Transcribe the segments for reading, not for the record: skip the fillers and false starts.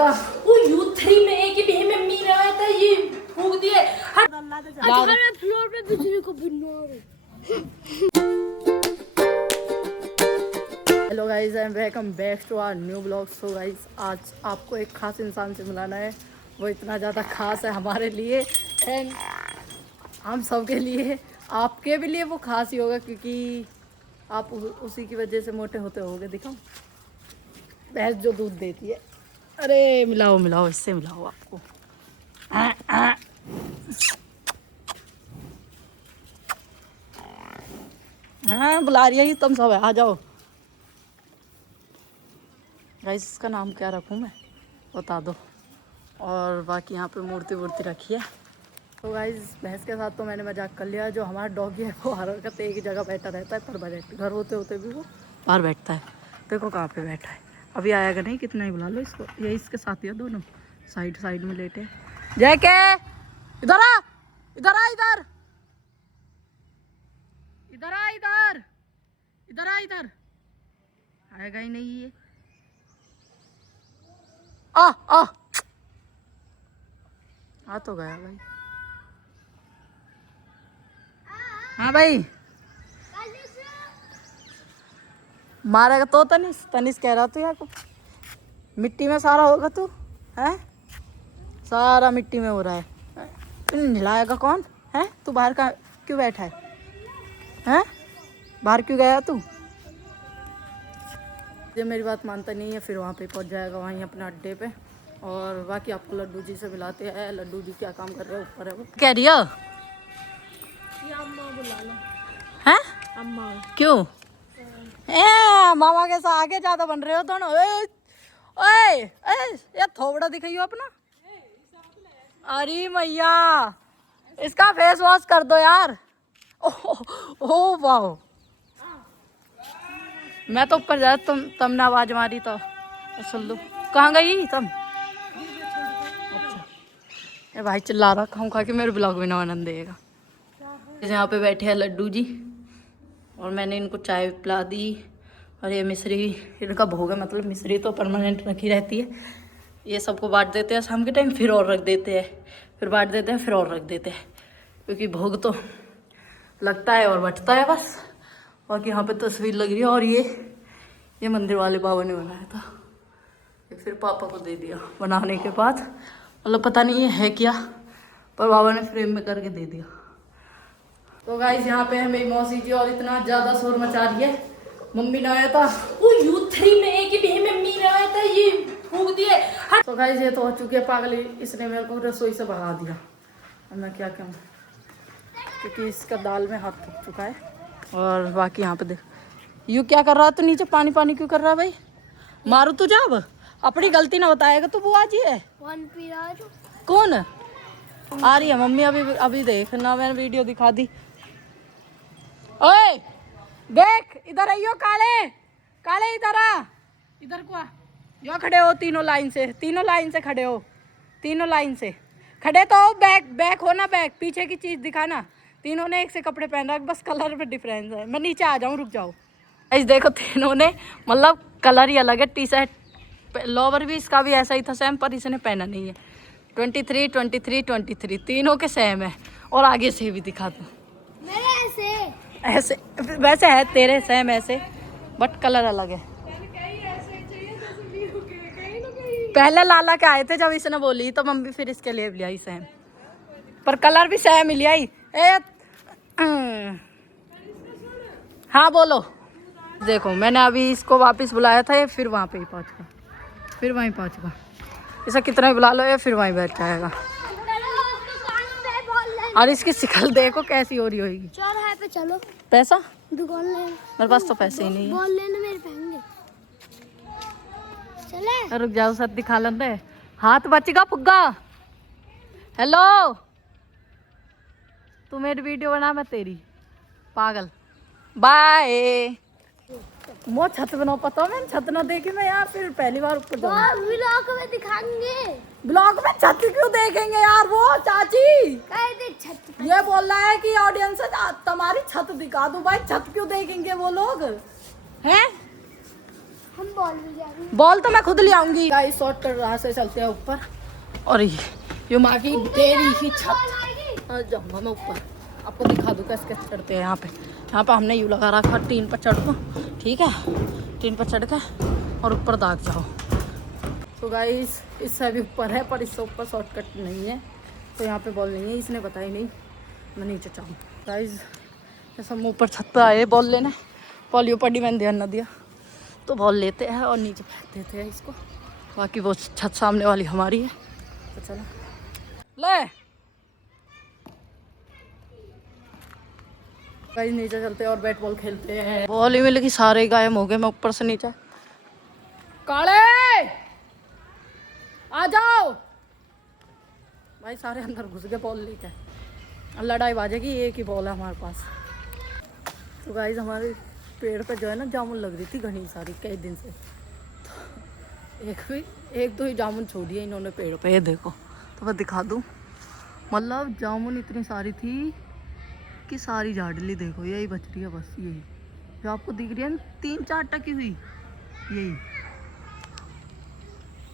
वो U3 में एक ही भी में मी रहा था ये फूक दिए अच्छा फ्लोर पे बिजली को hello guys I am welcome back to our new blog. So guys आज आपको एक खास इंसान से मिलाना है। वो इतना ज़्यादा खास है हमारे लिए एंड हम सब के लिए, आपके भी लिए वो खास ही होगा क्योंकि आप उसी की वजह से मोटे होते होगे। दिखाओ भैंस जो दूध देती है। अरे मिलाओ मिलाओ, इससे मिलाओ आपको। हाँ बुला रही है ये, तुम सब है, आ जाओ। गाइस इसका नाम क्या रखूँ मैं बता दो। और बाकी यहाँ पे मूर्ति वूर्ति रखी है। तो गाइस भैंस के साथ तो मैंने मजाक कर लिया। जो हमारा डॉगी है वो हर वक्त एक ही जगह बैठा रहता है, पर घर होते होते भी वो बाहर बैठता है। देखो कहाँ पे बैठा है, अभी आएगा नहीं। कितना ही बुला लो इसको, ये इसके साथ ही है, दोनों साइड साइड में लेटे। जय के इधर आ, इधर आ, इधर इधर आ, इधर इधर आ, इधर आएगा ही नहीं ये। आ तो गया भाई। हाँ भाई मारेगा तो तनिष कह रहा तू यहाँ को मिट्टी में सारा होगा तू है, सारा मिट्टी में हो रहा है। नहलाएगा कौन है? तू बाहर का क्यों बैठा है? हैं बाहर क्यों गया तू? ये मेरी बात मानता नहीं है, फिर वहाँ पे पहुँच जाएगा वहीं अपने अड्डे पे। और बाकी आपको लड्डू जी से मिलाते हैं। लड्डू जी क्या काम कर रहे हैं, ऊपर है वो। कह रही हो अम्मा बुला लो हैं? अम्मा क्यों? मामा के साथ आगे ज्यादा बन रहे हो दोनों। ओए ये थोबड़ा दिखाइयो अपना। अरे मैया इसका फेस वॉश कर दो यार। ओह वाह, मैं तो ऊपर जा, तुम ने आवाज मारी तो सुन लो। कहाँ गई तुम? अच्छा ये भाई चिल्ला रहा, खाऊं खा के मेरे ब्लॉग में ना आनंद देगा। यहाँ पे बैठे हैं लड्डू जी और मैंने इनको चाय पिला दी। और ये मिश्री इनका भोग है, मतलब मिश्री तो परमानेंट रखी रहती है। ये सबको बांट देते हैं शाम के टाइम, फिर और रख देते हैं, फिर बांट देते हैं, फिर और रख देते हैं, क्योंकि भोग तो लगता है और बचता है बस। और यहाँ पे तस्वीर लग रही है। और ये मंदिर वाले बाबा ने बनाया था, ये फिर पापा को दे दिया बनाने के बाद। मतलब पता नहीं ये है क्या, पर बाबा ने फ्रेम में करके दे दिया। तो गाइस यहाँ पे है मेरी मौसी जी और इतना ज़्यादा शोर मचा रही है। मम्मी ने आया था वो U3 में एक ही भी मम्मी ने आया था ये फूक दिए। तो गाइस ये तो हो चुकी है पागल, इसने मेरे को रसोई से भगा दिया। अब मैं क्या कहूँ, क्योंकि इसका दाल में हाथ थक चुका है। और बाकी यहाँ पे देख यू क्या कर रहा, तू नीचे पानी पानी क्यों कर रहा भाई? मारू तुझे अब, अपनी गलती ना बताएगा तू। बुआ जी है कौन? आ रही है मम्मी अभी देख ना, मैंने वीडियो दिखा दी। ओए देख इधर आइयो, काले काले इधर आ, इधर को आ। यो खड़े हो तीनों लाइन से, तीनों लाइन से खड़े हो, तीनों लाइन से खड़े तो हो। बैक हो ना, बैक पीछे की चीज दिखाना। तीनों ने एक से कपड़े पहन रखे, बस कलर में डिफरेंस है। मैं नीचे आ जाऊँ, रुक जाओ। इस देखो तीनों ने मतलब कलर ही अलग है। टी शर्ट लोवर भी इसका भी ऐसा ही था सेम, पर इसने पहना नहीं है। 23 23 23 तीनों के सेम है। और आगे से भी दिखा दो, मेरे ऐसे वैसे है तेरे सेम ऐसे, बट कलर अलग है। पहले लाला के आए थे जब इसने बोली, तो मम्मी फिर इसके लिए ले आई सेम, पर कलर भी सेम ले आई। हाँ बोलो। देखो मैंने अभी इसको वापस बुलाया था, ये फिर वहाँ पे ही पहुँचेगा, फिर वहीं पहुँचेगा। इसे कितना ही बुला लो ये फिर वहीं बैठ जाएगा। और इसकी शिकल देखो कैसी हो रही होगी। पे चलो पैसा दुकान ले, मेरे पास तो पैसे ही नहीं है। बॉल लेने मेरे पाएंगे, चले रुक जाओ, सर दिखा लेंदे। हाथ बचेगा फुग्गा। हेलो तू मेरी वीडियो बना, मैं तेरी पागल। बाय। मो छत बनाओ, पता है मैंने छत ना देखी मैं यार, फिर पहली बार ऊपर जाऊंगा। ब्लॉग में दिखाएंगे, ब्लॉग में छत क्यों देखेंगे यार? वो चाची छत ये बोल रहा है कि ऑडियंस है तुम्हारी छत दिखा दो। भाई छत क्यों देखेंगे वो लोग हैं? हम बॉल भी जाएंगे। बॉल तो मैं खुद ले आऊंगी। गाइस शॉर्ट कर रहा से चलते हैं ऊपर। और ये माँ की तेरी ही छत। जाऊंगा मैं ऊपर, आपको दिखा दूँ कैसे कैसे चढ़ते हैं। यहाँ पे हमने यूँ लगा रखा टीन पर चढ़ को, ठीक है, टीन पर चढ़ के और ऊपर दाग जाओ। तो गाइस इससे भी ऊपर है, पर इससे ऊपर शॉर्टकट नहीं है, तो यहाँ पे बॉल नहीं है। इसने बताया नहीं, मैं नीचे चाहूँ। गाइस ऐसा हम ऊपर छत पर आए बॉल लेने, पॉलियो पड़ी मैंने ध्यान न दिया, तो बॉल लेते हैं और नीचे फेंक देते हैं इसको। बाकी वो छत सामने वाली हमारी है, तो चलो ले गाइस नीचे चलते हैं और बैट बॉल खेलते हैं। बॉल ही मिलेगी, सारे गायब हो गए। मैं ऊपर से नीचे, काले आ जाओ भाई, सारे अंदर घुस गए बॉल लेकर। लड़ाई बाजेगी, एक ही बॉल है हमारे पास। तो गाइस हमारे पेड़ पे जो है ना जामुन लग रही थी घनी सारी कई दिन से, तो एक दो ही जामुन छोड़ी है इन्होंने पेड़ पे, ये देखो। तो मैं दिखा दूँ, मतलब जामुन इतनी सारी थी कि सारी झाड़ली देखो, यही बच रही है बस, यही जो आपको दिख रही है ना 3-4 टकी हुई, यही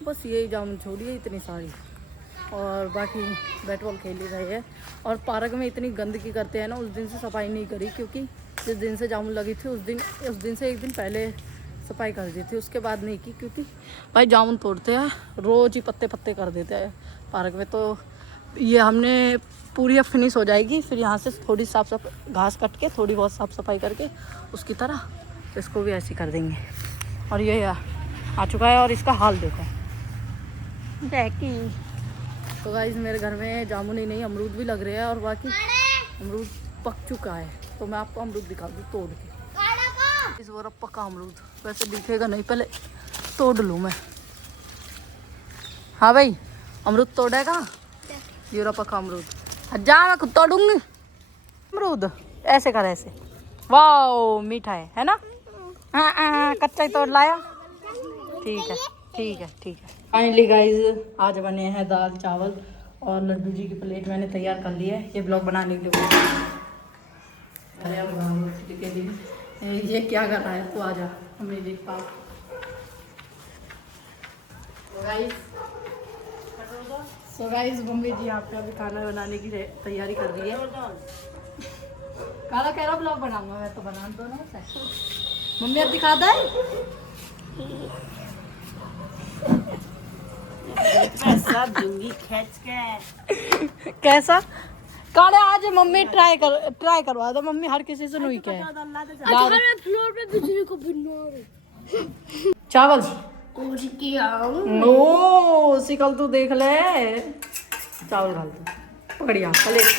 बस, यही जामुन छोड़ी है इतनी सारी। और बाकी बैट बॉल खेल ही रहे हैं। और पार्क में इतनी गंदगी करते हैं ना, उस दिन से सफाई नहीं करी, क्योंकि जिस दिन से जामुन लगी थी उस दिन से एक दिन पहले सफाई कर दी थी, उसके बाद नहीं की, क्योंकि भाई जामुन तोड़ते हैं रोज़ ही, पत्ते पत्ते कर देते हैं पार्क में। तो ये हमने पूरी अब फिनिश हो जाएगी, फिर यहाँ से थोड़ी साफ घास कट के थोड़ी बहुत साफ़ सफाई करके उसकी तरह, तो इसको भी ऐसे कर देंगे। और ये आ चुका है, और इसका हाल देखो जैकी। तो गाइस मेरे घर में जामुन ही नहीं अमरूद भी लग रहे हैं, और बाकी अमरूद पक चुका है, तो मैं आपको अमरूद दिखा दूँ तोड़ के। इस बार पका अमरूद वैसे दिखेगा नहीं, पहले तोड़ लूँ मैं। हाँ भाई अमरूद तोड़ेगा, ये रहा पका अमरूद। जा मैं खुद तोड़ूंगी अमरूद, ऐसे कर ऐसे, वाह मीठा है ना। कच्चा ही तोड़ लाया, ठीक है ठीक है ठीक है। फाइनली गाइस आज बने हैं दाल चावल, और लड्डू जी की प्लेट मैंने तैयार कर ली है ये ब्लॉग बनाने के लिए। अरे ये क्या कर रहा है, तू आ जा, हम नहीं देख पा। सो गाइस मम्मी जी यहाँ पे अभी खाना बनाने की तैयारी कर रही है। काला कह रहा ब्लॉग बनाऊंगा मैं, तो बना दो ना मम्मी, अब दिखा दे सब दूंगी खींच के। कैसा काले, आज मम्मी ट्राई करवा दो, मम्मी हर किसी से नहीं कहे। फ्लोर पे बिजली को चावल ओ सिकल तू देख ले, चावल डाल दो बढ़िया प्लेट।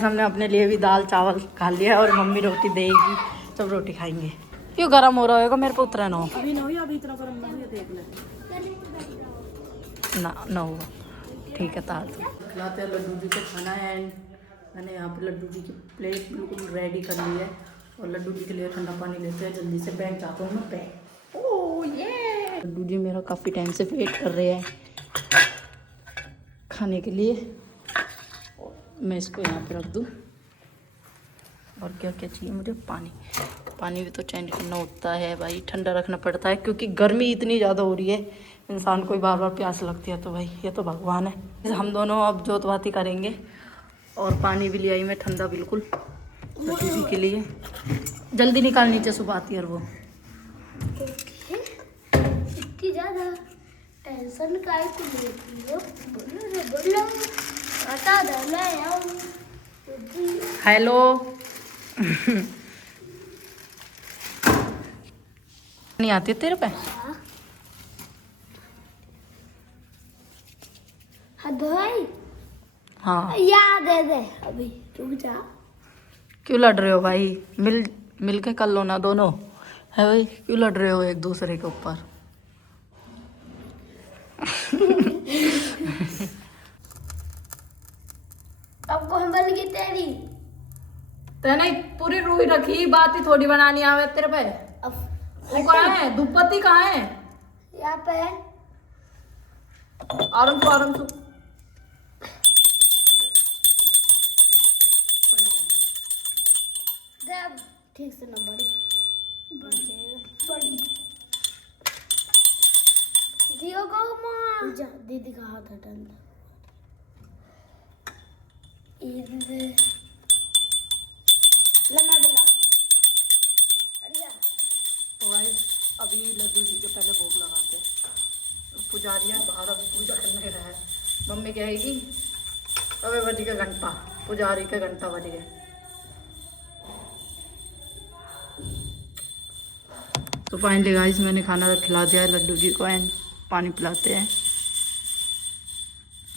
हमने अपने लिए भी दाल चावल खा लिया, और मम्मी रोटी देगी, सब रोटी खाएंगे। क्यों गर्म हो रहा होगा, मेरे को उतरा ना हो, अभी ना हुई, अभी इतना गर्म ना हुई, देख ले ना हुआ, ठीक है। तार खिलाते हैं लड्डू जी को खाना है। मैंने यहाँ पे लड्डू जी की प्लेट बिल्कुल रेडी कर ली है, और लड्डू जी के लिए ठंडा पानी लेते हैं, जल्दी से बैंक जाता हूँ मैं बैंक। ओह ये लड्डू जी मेरा काफ़ी टाइम से वेट कर रहे हैं खाने के लिए। मैं इसको यहाँ पे रख दूँ, और क्या क्या चाहिए मुझे, पानी भी तो चेंज करना होता है भाई, ठंडा रखना पड़ता है, क्योंकि गर्मी इतनी ज़्यादा हो रही है, इंसान को बार बार प्यास लगती है, तो भाई ये तो भगवान है। हम दोनों अब जोतवाती करेंगे, और पानी भी ले आई मैं ठंडा बिल्कुल लड्डू जी के लिए। जल्दी निकाल, नीचे सुबह आती है वो। इतनी ज़्यादा टेंशन काहे को लेती हो, बोलो बता दो मैं आऊँ। हेलो नहीं आती है तेरे पे? भाई हाँ याद दे दे, अभी रुक जा। क्यों लड़ रहे हो भाई, मिल के कर लो ना दोनों, है भाई, क्यों लड़ रहे हो एक दूसरे के ऊपर। अब कौन बन गई तेरी? तेने पूरी रूई रखी, बात ही थोड़ी बनानी आवे तेरे पे। अब वो कहाँ है, दुपत्ती कहाँ है? यहाँ पे आराम से ठीक से ना बड़ी जा दीदी का हाथ हटाना इधर लम्बा बुला अड़िया। तो भाई अभी लड्डू जी के पहले भोग लगाते हैं। पुजारियाँ बाहर अभी पूजा करने रहा है। मम्मी कहेगी अबे बज गया घंटा, पुजारी का घंटा बज गया। तो फाइनली गाइस मैंने खाना खिला दिया है लड्डू जी को एंड पानी पिलाते हैं।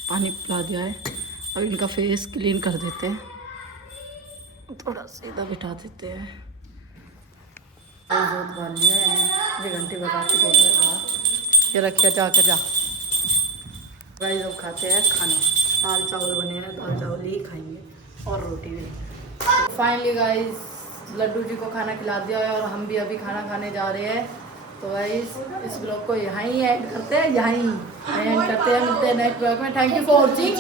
पानी पिला दिया है, अब इनका फेस क्लीन कर देते हैं, थोड़ा सीधा बिठा देते हैं। जोत बांध लिया है, ये घंटे बजा के बोल रहा ये रखिए जाकर जा। गाइस अब खाते हैं खाना। दाल चावल बने हैं, दाल चावल ही खाएंगे और रोटी भी। फाइनली गाइस लड्डू जी को खाना खिला दिया है और हम भी अभी खाना खाने जा रहे हैं। तो गाइस इस ब्लॉग को यहाँ ही एंड करते हैं, यहाँ ही एंड करते हैं। मिलते हैं नेक्स्ट ब्लॉग में। Thank you for watching.